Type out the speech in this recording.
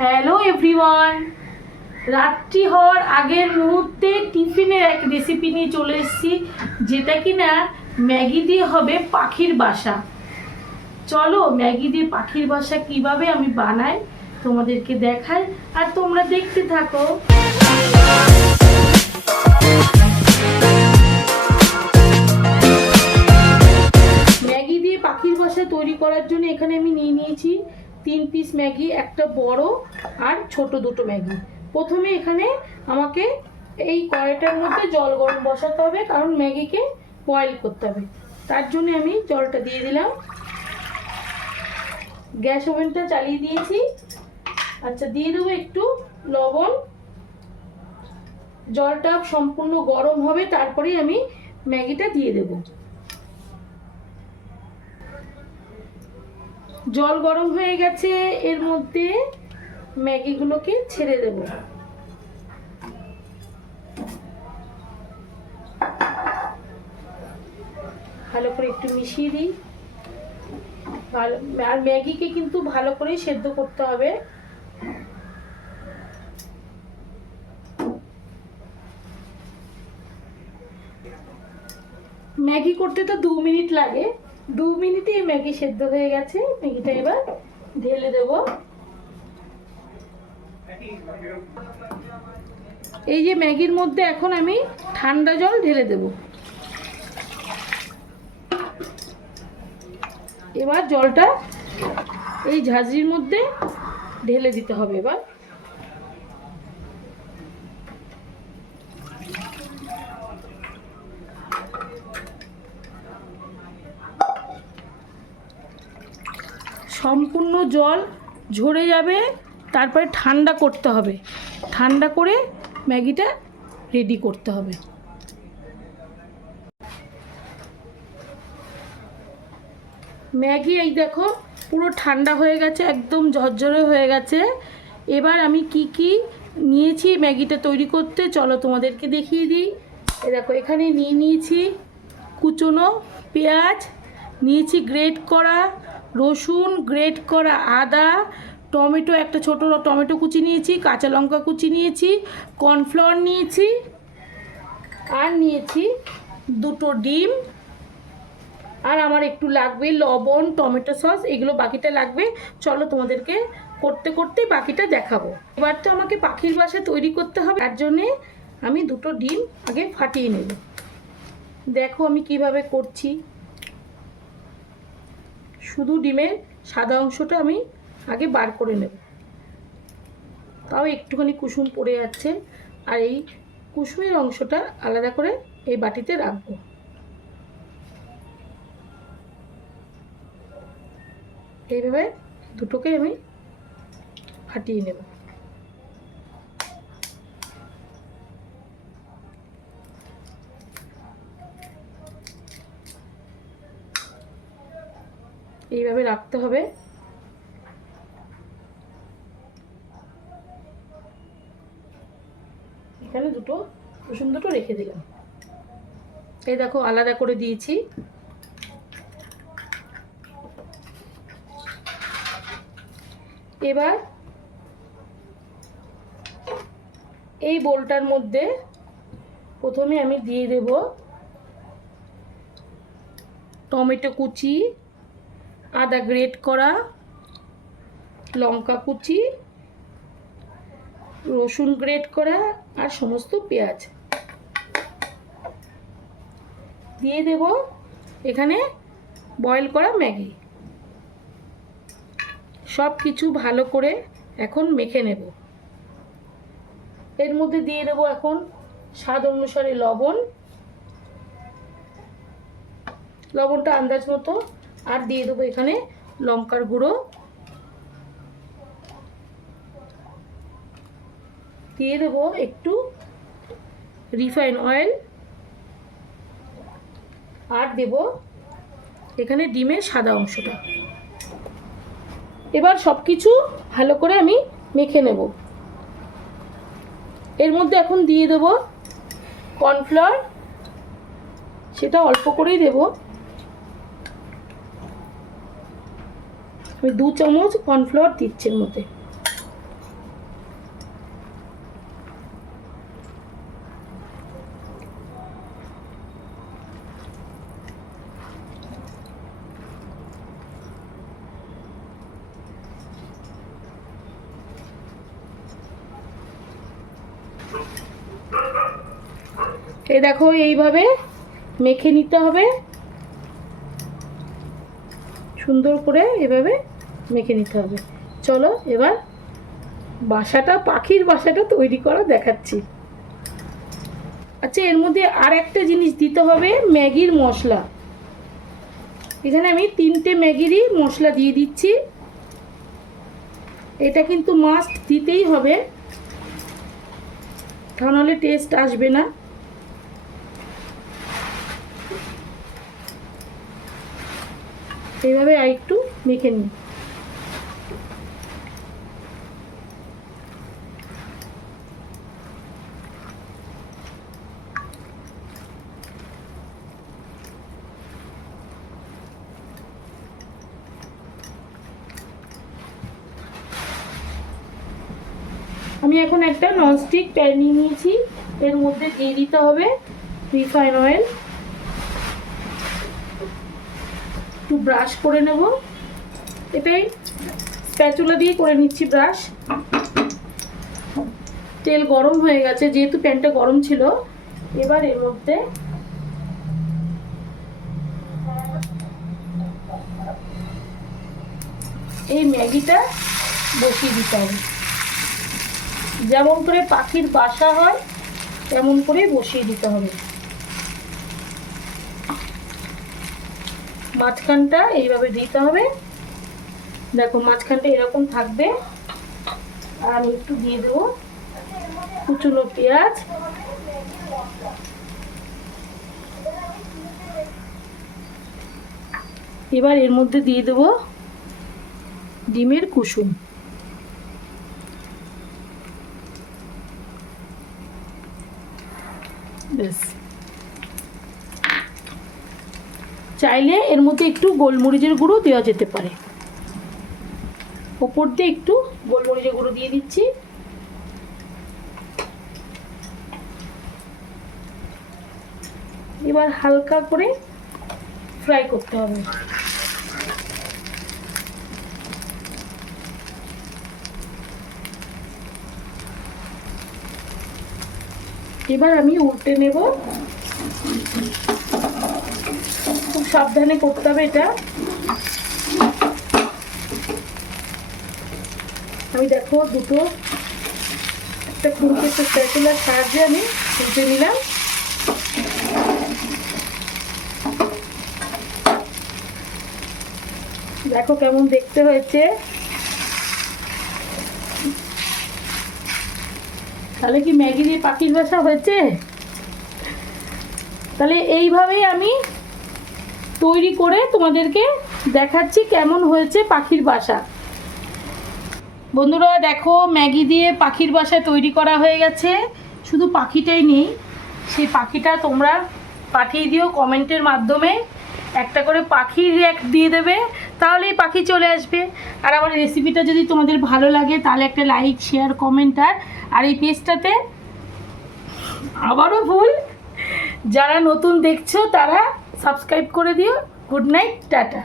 Hello everyone, রাত্রি হওয়ার আগের মুহূর্তে টিফিনের এক রেসিপি নিয়ে চলে এসেছি, যেটা কিনা ম্যাগি দিয়ে হবে পাখির বাসা। চলো ম্যাগি দিয়ে পাখির বাসা কিভাবে আমি বানাই তোমাদেরকে দেখাই, আর তোমরা দেখতে থাকো। ম্যাগি দিয়ে পাখির বাসা তৈরি করার জন্য এখানে আমি নিয়েছি 3 পিস ম্যাগি, একটা বড় আর ছোট দুটো ম্যাগি। প্রথমে এখানে আমাকে এই কড়াইটার মধ্যে জল গরম বসাতে হবে, কারণ ম্যাগিকে বয়েল করতে হবে। তার জন্য আমি জলটা দিয়ে দিলাম। গ্যাস ওভেনটা চালিয়ে দিয়েছি। আচ্ছা, দিয়ে দেবো একটু লবণ। জলটা সম্পূর্ণ গরম হবে, তারপরেই আমি ম্যাগিটা দিয়ে দেব। জল গরম হয়ে গেছে, এর মধ্যে ম্যাগিগুলোকে ছেড়ে দেব। ভালো করে একটু মিশিয়ে দিই। ভালো, আর ম্যাগিকে কিন্তু ভালো করে সেদ্ধ করতে হবে। ম্যাগি করতে তো 2 মিনিট লাগে, 2 মিনিটেই ম্যাগি সেদ্ধ হয়ে গেছে। ম্যাগিটা এবার ঢেলে দেব। এই যে ম্যাগির মধ্যে এখন আমি ঠান্ডা জল ঢেলে দেব। এবার জলটা এই ঝাঁঝরির মধ্যে ঢেলে দিতে হবে। এবার সম্পূর্ণ জল ঝরে যাবে, তারপরে ঠান্ডা করতে হবে। ঠান্ডা করে ম্যাগিটা রেডি করতে হবে। ম্যাগি এই দেখো পুরো ঠান্ডা হয়ে গেছে, একদম ঝরঝরে হয়ে গেছে। এবার আমি কি নিয়েছি ম্যাগিটা তৈরি করতে, চলো তোমাদেরকে দেখিয়ে দিই। এ দেখো, এখানে নিয়েছি কুচনো পেঁয়াজ, নিয়েছি গ্রেট করা রসুন, গ্রেট করা আদা, টমেটো, একটা ছোটো টমেটো কুচি নিয়েছি, কাঁচা লঙ্কা কুচি নিয়েছি, কর্নফ্লাওয়ার নিয়েছি, আর নিয়েছি 2টো ডিম। আর আমার একটু লাগবে লবণ, টমেটো সস, এগুলো বাকিটা লাগবে। চলো তোমাদেরকে করতে করতে বাকিটা দেখাবো। এবার তো আমাকে পাখির বাসা তৈরি করতে হবে, তার জন্যে আমি 2টো ডিম আগে ফাটিয়ে নেব। দেখো আমি কিভাবে করছি। শুধু ডিমের সাদা অংশটা আমি আগে বার করে নেব। তাও একটুখানি কুসুম পড়ে যাচ্ছে, আর এই কুসুমের অংশটা আলাদা করে এই বাটিতে রাখবো। এইভাবে দুটোকে আমি ফাটিয়ে নেব। এইভাবে রাখতে হবে। এখানে কুসুম দুটো রেখে দিলাম। এই দেখো আলাদা করে দিয়েছি। এবার এই বোলটার মধ্যে প্রথমে আমি দিয়ে দেব টমেটো কুচি, আদা গ্রেট করা, লঙ্কা কুচি, রসুন গ্রেট করা, আর সমস্ত পেঁয়াজ দিয়ে দেব। এখানে বয়েল করা ম্যাগি, সব কিছু ভালো করে এখন মেখে নেব। এর মধ্যে দিয়ে দেব এখন স্বাদ অনুসারে লবণ, লবণটা আন্দাজ মতো, আর দিয়ে দেবো এখানে লঙ্কার গুঁড়ো, দিয়ে দেবো একটু রিফাইন অয়েল, আর দেব এখানে ডিমের সাদা অংশটা। এবার সব কিছু ভালো করে আমি মেখে নেব। এর মধ্যে এখন দিয়ে দেব কর্নফ্লাওয়ার, সেটা অল্প করেই দেব। আমি 2 চামচ কর্নফ্লাওয়ার দিচ্ছি এর মধ্যে। এই দেখো এইভাবে মেখে নিতে হবে, সুন্দর করে এভাবে মেখে নিতে হবে। চলো এবার বাসাটা, পাখির বাসাটা তৈরি করা দেখাচ্ছি। আচ্ছা, এর মধ্যে আর একটা জিনিস দিতে হবে, ম্যাগির মশলা। এখানে আমি 3টে ম্যাগিরই মশলা দিয়ে দিচ্ছি। এটা কিন্তু মাস্ট দিতেই হবে, তা নাহলে টেস্ট আসবে না। এইভাবে আর একটু মেখে নিই। আমি এখন একটা ননস্টিক প্যান নিয়ে নিয়েছি, এর মধ্যে দিয়ে দিতে হবে রিফাইন অয়েল। একটু ব্রাশ করে নেব, এটাই স্প্যাচুলা দিয়ে করে নিচ্ছি ব্রাশ। তেল গরম হয়ে গেছে, যেহেতু প্যানটা গরম ছিল। এবার এর মধ্যে এই ম্যাগিটা বসিয়ে দিতে হবে। যেমন করে পাখির বাসা হয় তেমন করে বসিয়ে দিতে হবে। মাঝখানটা এইভাবে দিতে হবে, দেখো মাঝখানটা এরকম থাকবে। আর আমি একটু দিয়ে দেবো কুচনো পেঁয়াজ, এবার এর মধ্যে দিয়ে দেবো ডিমের কুসুম। বেশ, চাইলে এর মধ্যে একটু গোলমরিচের গুঁড়ো দেওয়া যেতে পারে। ওপর দিয়ে একটু গোলমরিচের গুঁড়ো দিয়ে দিচ্ছি। এবার হালকা করে ফ্রাই করতে হবে। এবার আমি উল্টে নেব, খুব সাবধানে করতে হবে এটা। আমি দেখো দুটো, একটা খুঁড়তে, একটা স্প্যাচুলার সাহায্যে আমি উল্টে নিলাম। দেখো কেমন দেখতে হয়েছে। তাহলে কি ম্যাগি দিয়ে পাখির বাসা হয়েছে? তাহলে এইভাবেই আমি তৈরি করে তোমাদেরকে দেখাচ্ছি কেমন হয়েছে পাখির বাসা। বন্ধুরা দেখো, ম্যাগি দিয়ে পাখির বাসা তৈরি করা হয়ে গেছে। শুধু পাখিটাই নেই, সেই পাখিটা তোমরা পাঠিয়ে দিও কমেন্টের মাধ্যমে। একটা করে পাখির রিঅ্যাক্ট দিয়ে দেবে, তাহলেই পাখি চলে আসবে। আর আমার রেসিপিটা যদি তোমাদের ভালো লাগে তাহলে একটা লাইক, শেয়ার, কমেন্ট। আর এই পেজটাতে আবারও ভুল, যারা নতুন দেখছো তারা সাবস্ক্রাইব করে দিও। Good night, tata.